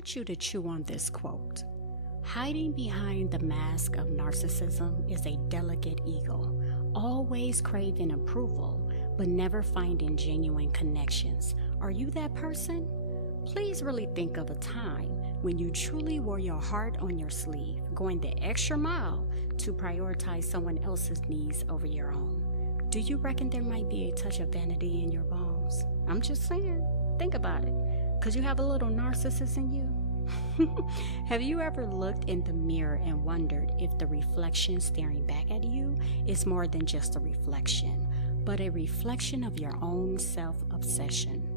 want you to chew on this quote. Hiding behind the mask of narcissism is a delicate ego, always craving approval, but never finding genuine connections. Are you that person? Please really think of a time when you truly wore your heart on your sleeve, going the extra mile to prioritize someone else's needs over your own. Do you reckon there might be a touch of vanity in your bones? I'm just saying, think about it. Could you have a little narcissist in you? Have you ever looked in the mirror and wondered if the reflection staring back at you is more than just a reflection, but a reflection of your own self-obsession?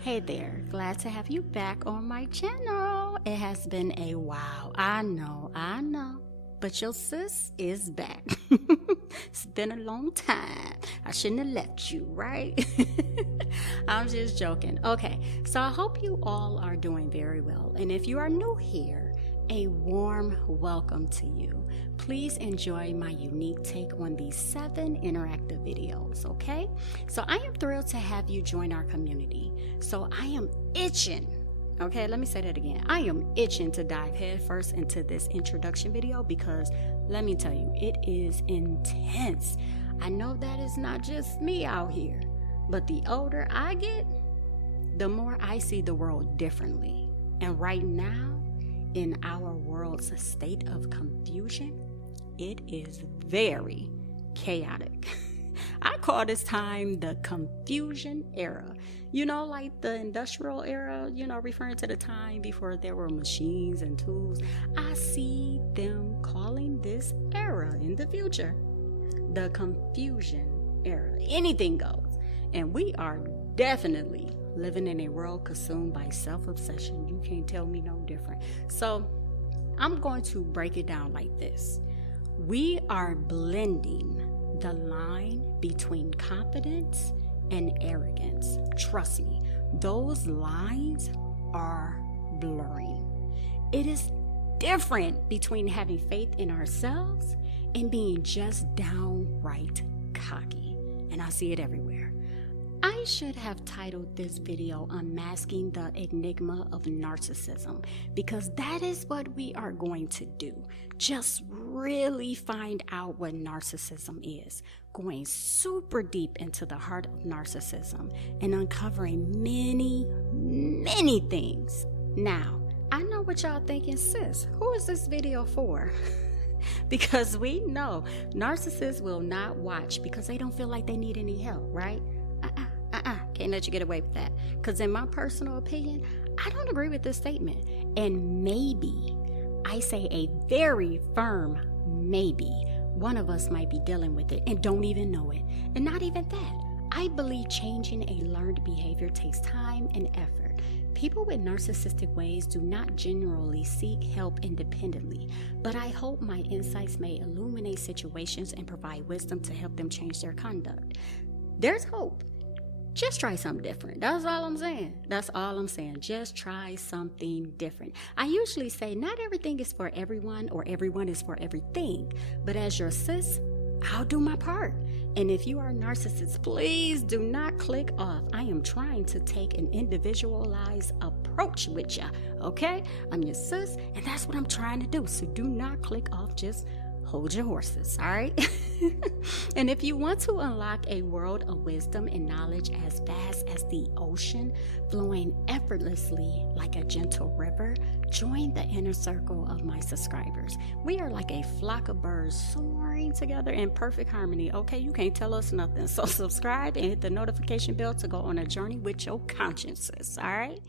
Hey there, glad to have you back on my channel. It has been a while, I know, but your sis is back. It's been a long time. I shouldn't have left you, right? I'm just joking. Okay, so I hope you all are doing very well. And if you are new here, a warm welcome to you. Please enjoy my unique take on these 7 interactive videos, okay? So I am thrilled to have you join our community. So I am itching. Okay, let me say that again. I am itching to dive headfirst into this introduction video because let me tell you, it is intense. I know that is not just me out here, but the older I get, the more I see the world differently. And right now, in our world's state of confusion, it is very chaotic. I call this time the confusion era. You know, like the industrial era, referring to the time before there were machines and tools. I see them calling this era in the future the confusion era. Anything goes. And we are definitely living in a world consumed by self-obsession. You can't tell me no different. So I'm going to break it down like this. We are blending the line between confidence and arrogance. Trust me, those lines are blurring. It is different between having faith in ourselves and being just downright cocky. And I see it everywhere. I should have titled this video Unmasking the Enigma of Narcissism, because that is what we are going to do. Just really find out what narcissism is, going super deep into the heart of narcissism and uncovering many things. Now, I know what y'all thinking, sis, who is this video for? Because we know narcissists will not watch because they don't feel like they need any help, right? Can't let you get away with that. Because in my personal opinion, I don't agree with this statement. And maybe, I say a very firm maybe, one of us might be dealing with it and don't even know it. And not even that. I believe changing a learned behavior takes time and effort. People with narcissistic ways do not generally seek help independently, but I hope my insights may illuminate situations and provide wisdom to help them change their conduct. There's hope. Just try something different. That's all I'm saying. Just try something different. I usually say not everything is for everyone or everyone is for everything. But as your sis, I'll do my part. And if you are a narcissist, please do not click off. I am trying to take an individualized approach with you. Okay? I'm your sis, and that's what I'm trying to do. So do not click off. Just hold your horses, all right? And if you want to unlock a world of wisdom and knowledge as vast as the ocean, flowing effortlessly like a gentle river, join the inner circle of my subscribers. We are like a flock of birds soaring together in perfect harmony. Okay, you can't tell us nothing. So subscribe and hit the notification bell to go on a journey with your ConscienSiS, all right?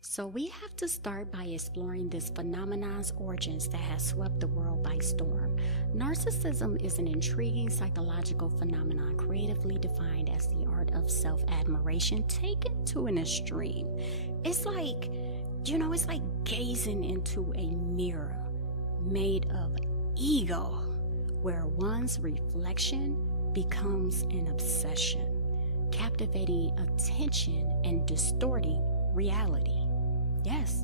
So we have to start by exploring this phenomenon's origins that has swept the world by storm. Narcissism is an intriguing psychological phenomenon creatively defined as the art of self-admiration taken to an extreme. It's like, it's like gazing into a mirror made of ego, where one's reflection becomes an obsession, captivating attention and distorting reality. Yes,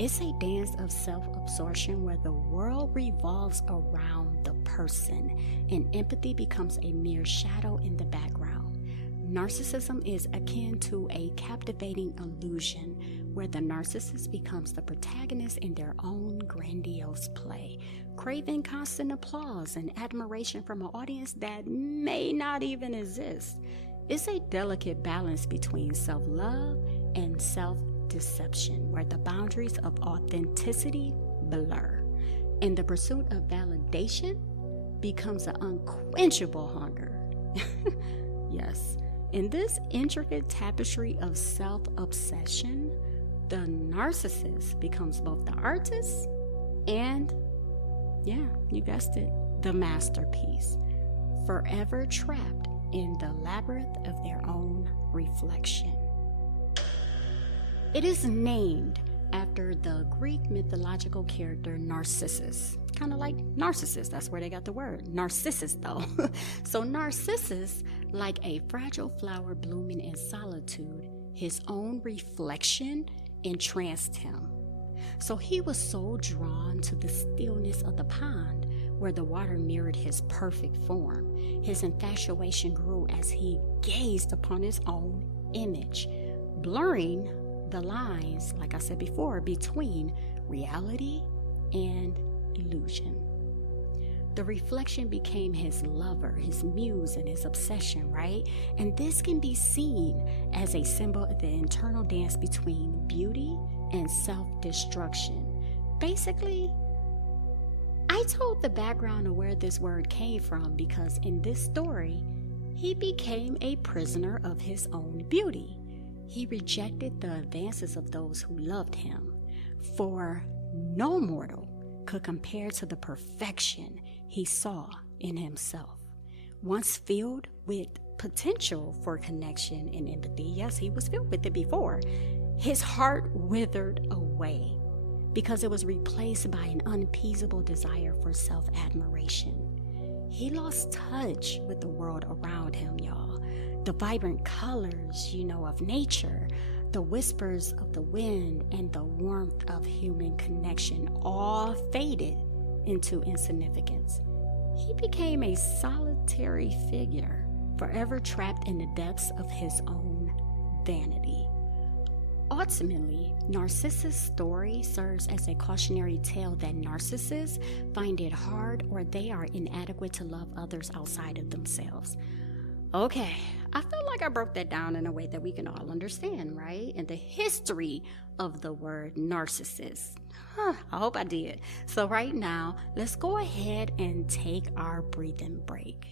It's a dance of self-absorption where the world revolves around the person and empathy becomes a mere shadow in the background. Narcissism is akin to a captivating illusion where the narcissist becomes the protagonist in their own grandiose play, craving constant applause and admiration from an audience that may not even exist. It's a delicate balance between self-love and self-deception, where the boundaries of authenticity blur, and the pursuit of validation becomes an unquenchable hunger. Yes, in this intricate tapestry of self-obsession, the narcissist becomes both the artist and, yeah, you guessed it, the masterpiece, forever trapped in the labyrinth of their own reflection. It is named after the Greek mythological character Narcissus. Kind of like Narcissist, that's where they got the word. Narcissus, though. So Narcissus, like a fragile flower blooming in solitude, his own reflection entranced him. So he was so drawn to the stillness of the pond, where the water mirrored his perfect form. His infatuation grew as he gazed upon his own image, blurring the lines, like I said before, between reality and illusion. The reflection became his lover, his muse, and his obsession, right? And this can be seen as a symbol of the internal dance between beauty and self-destruction. Basically, I told the background of where this word came from because in this story, he became a prisoner of his own beauty. He rejected the advances of those who loved him, for no mortal could compare to the perfection he saw in himself. Once filled with potential for connection and empathy, yes, he was filled with it before, his heart withered away because it was replaced by an unappeasable desire for self-admiration. He lost touch with the world around him, y'all. The vibrant colors, of nature, the whispers of the wind, and the warmth of human connection all faded into insignificance. He became a solitary figure, forever trapped in the depths of his own vanity. Ultimately, Narcissus' story serves as a cautionary tale that narcissists find it hard or they are inadequate to love others outside of themselves. Okay, I feel like I broke that down in a way that we can all understand, right? And the history of the word narcissist. I hope I did. So right now, let's go ahead and take our breathing break.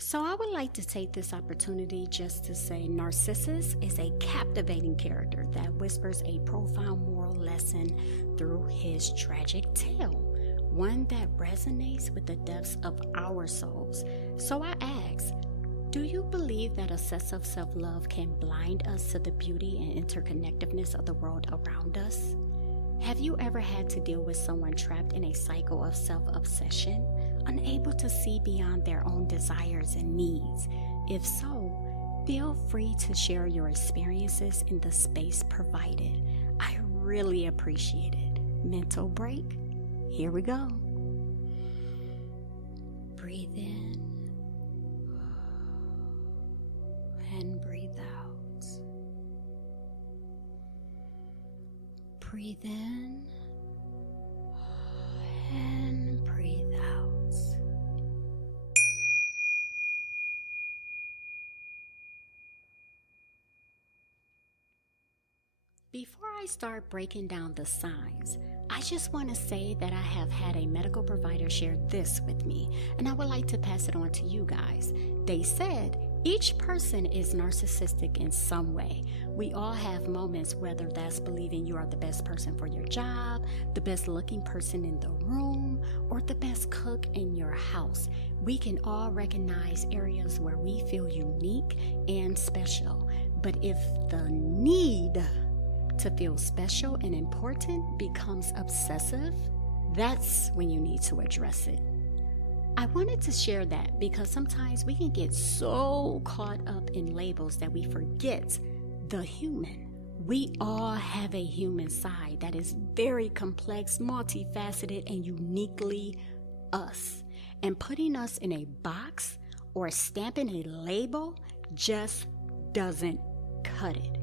So I would like to take this opportunity just to say Narcissus is a captivating character that whispers a profound moral lesson through his tragic tale, one that resonates with the depths of our souls. So I ask, do you believe that excessive self-love can blind us to the beauty and interconnectedness of the world around us? Have you ever had to deal with someone trapped in a cycle of self-obsession, unable to see beyond their own desires and needs? If so, feel free to share your experiences in the space provided. I really appreciate it. Mental break. Here we go. Breathe in and breathe out. Breathe in and breathe out. Before I start breaking down the signs, I just want to say that I have had a medical provider share this with me, and I would like to pass it on to you guys. They said, each person is narcissistic in some way. We all have moments, whether that's believing you are the best person for your job, the best looking person in the room, or the best cook in your house. We can all recognize areas where we feel unique and special. But if the need to feel special and important becomes obsessive, that's when you need to address it. I wanted to share that because sometimes we can get so caught up in labels that we forget the human. We all have a human side that is very complex, multifaceted, and uniquely us. And putting us in a box or stamping a label just doesn't cut it.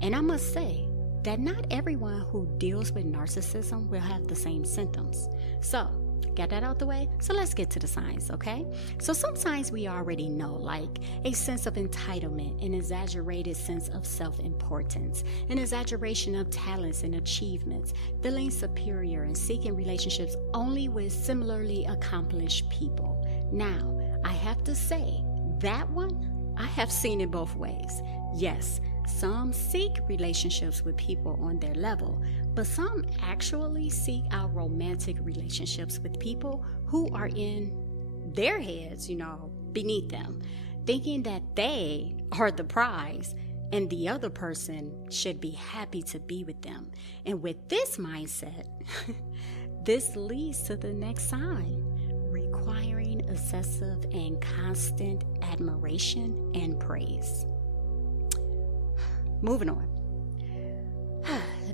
And I must say that not everyone who deals with narcissism will have the same symptoms. So, got that out the way? So let's get to the signs, okay? So some signs we already know, like a sense of entitlement, an exaggerated sense of self-importance, an exaggeration of talents and achievements, feeling superior and seeking relationships only with similarly accomplished people. Now, I have to say, that one, I have seen it both ways. Yes, some seek relationships with people on their level, but some actually seek out romantic relationships with people who are in their heads, beneath them, thinking that they are the prize and the other person should be happy to be with them. And with this mindset, this leads to the next sign, requiring excessive and constant admiration and praise. Moving on.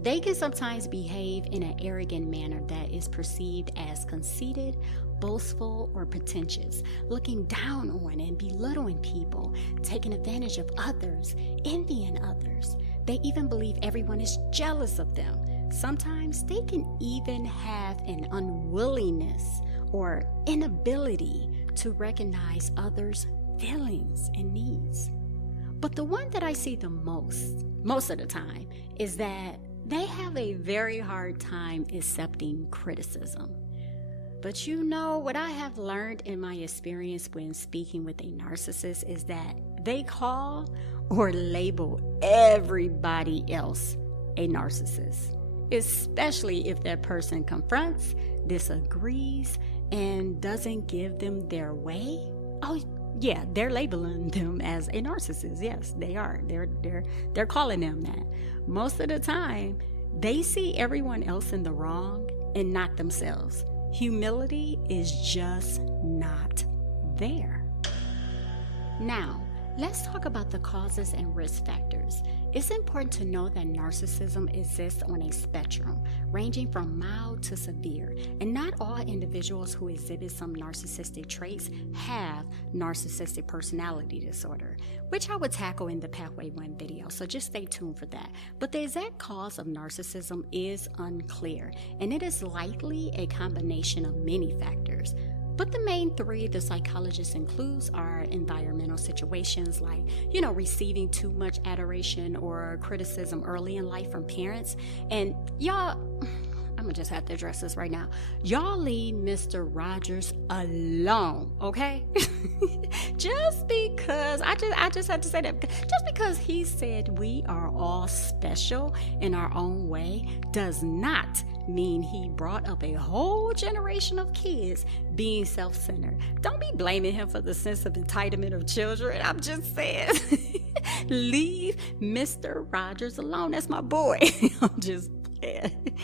They can sometimes behave in an arrogant manner that is perceived as conceited, boastful, or pretentious, looking down on and belittling people, taking advantage of others, envying others. They even believe everyone is jealous of them. Sometimes they can even have an unwillingness or inability to recognize others' feelings and needs. But the one that I see the most of the time, is that they have a very hard time accepting criticism. But what I have learned in my experience when speaking with a narcissist is that they call or label everybody else a narcissist, especially if that person confronts, disagrees, and doesn't give them their way. Oh, yeah, they're labeling them as a narcissist. Yes, they are. They're calling them that. Most of the time, they see everyone else in the wrong and not themselves. Humility is just not there. Now, let's talk about the causes and risk factors. It's important to know that narcissism exists on a spectrum, ranging from mild to severe, and not all individuals who exhibit some narcissistic traits have narcissistic personality disorder, which I will tackle in the Pathway 1 video, so just stay tuned for that. But the exact cause of narcissism is unclear, and it is likely a combination of many factors. But the main three the psychologist includes are environmental situations like, receiving too much adoration or criticism early in life from parents. And y'all, I'm gonna just have to address this right now. Y'all leave Mr. Rogers alone, okay? Just because, I just have to say that, just because he said we are all special in our own way does not mean he brought up a whole generation of kids being self-centered. Don't be blaming him for the sense of entitlement of children. I'm just saying, leave Mr. Rogers alone. That's my boy. I'm just playing.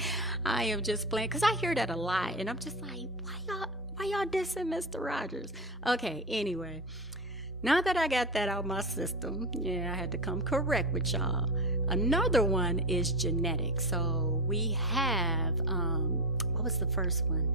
I am just playing because I hear that a lot, and I'm just like, why y'all dissing Mr. Rogers? Okay, anyway. Now that I got that out of my system, I had to come correct with y'all. Another one is genetic. So we have, what was the first one?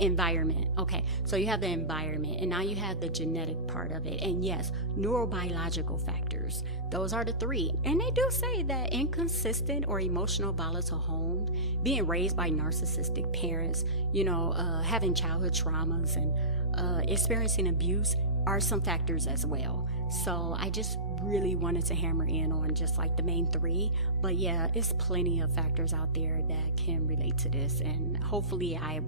Environment. Okay, so you have the environment, and now you have the genetic part of it. And yes, neurobiological factors. Those are the three. And they do say that inconsistent or emotional volatile homes, being raised by narcissistic parents, having childhood traumas and experiencing abuse are some factors as well. So I just really wanted to hammer in on just like the main three, but yeah, it's plenty of factors out there that can relate to this, and hopefully I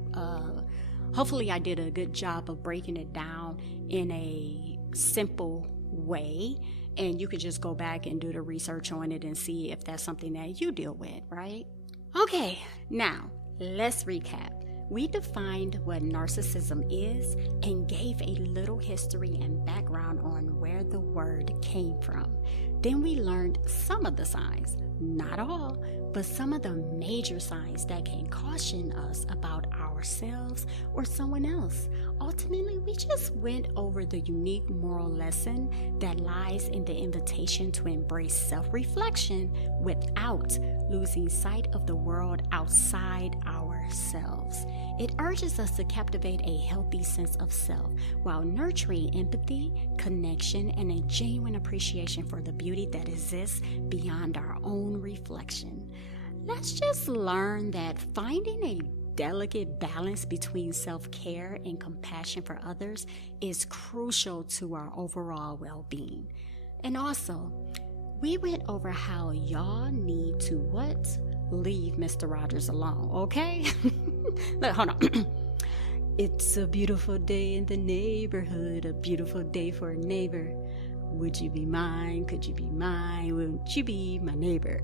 did a good job of breaking it down in a simple way, and you could just go back and do the research on it and see if that's something that you deal with, right? Okay, now let's recap. We defined what narcissism is and gave a little history and background on where the word came from. Then we learned some of the signs. not all, but some of the major signs that can caution us about ourselves or someone else. Ultimately, we just went over the unique moral lesson that lies in the invitation to embrace self-reflection without losing sight of the world outside ourselves. It urges us to captivate a healthy sense of self while nurturing empathy, connection, and a genuine appreciation for the beauty that exists beyond our own reflection. Let's just learn that finding a delicate balance between self-care and compassion for others is crucial to our overall well-being. And also, we went over how y'all need to what? Leave Mr. Rogers alone, okay? Look, hold on. It's a beautiful day in the neighborhood, a beautiful day for a neighbor. Would you be mine? Could you be mine? Would you be my neighbor?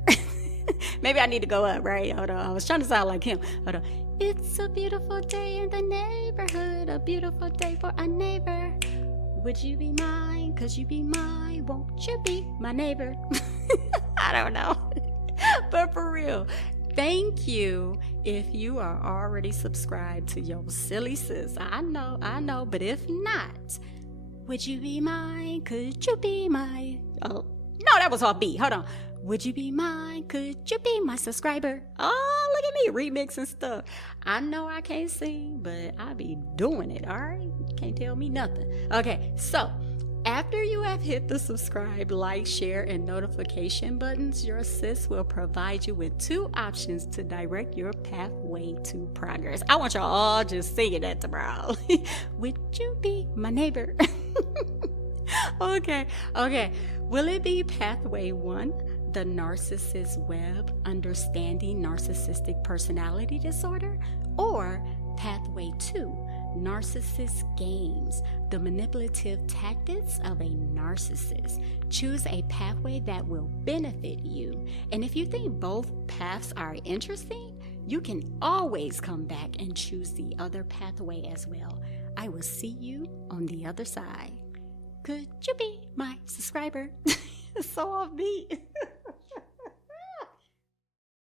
Maybe I need to go up, right? Hold on. I was trying to sound like him. Hold on. It's a beautiful day in the neighborhood, a beautiful day for a neighbor. Would you be mine? Could you be mine? Won't you be my neighbor? I don't know. But for real, thank you if you are already subscribed to your silly sis. I know, but if not, would you be mine? Could you be my... Oh, no, that was all B. Hold on. Would you be mine? Could you be my subscriber? Oh, look at me remixing stuff. I know I can't sing, but I be doing it, all right? You can't tell me nothing. Okay, so after you have hit the subscribe, like, share, and notification buttons, your sis will provide you with 2 options to direct your pathway to progress. I want y'all all just singing that tomorrow. Would you be my neighbor? Okay. Will it be pathway 1? The Narcissist Web, Understanding Narcissistic Personality Disorder, or Pathway 2, Narcissist Games, The Manipulative Tactics of a Narcissist. Choose a pathway that will benefit you. And if you think both paths are interesting, you can always come back and choose the other pathway as well. I will see you on the other side. Could you be my subscriber? So off beat.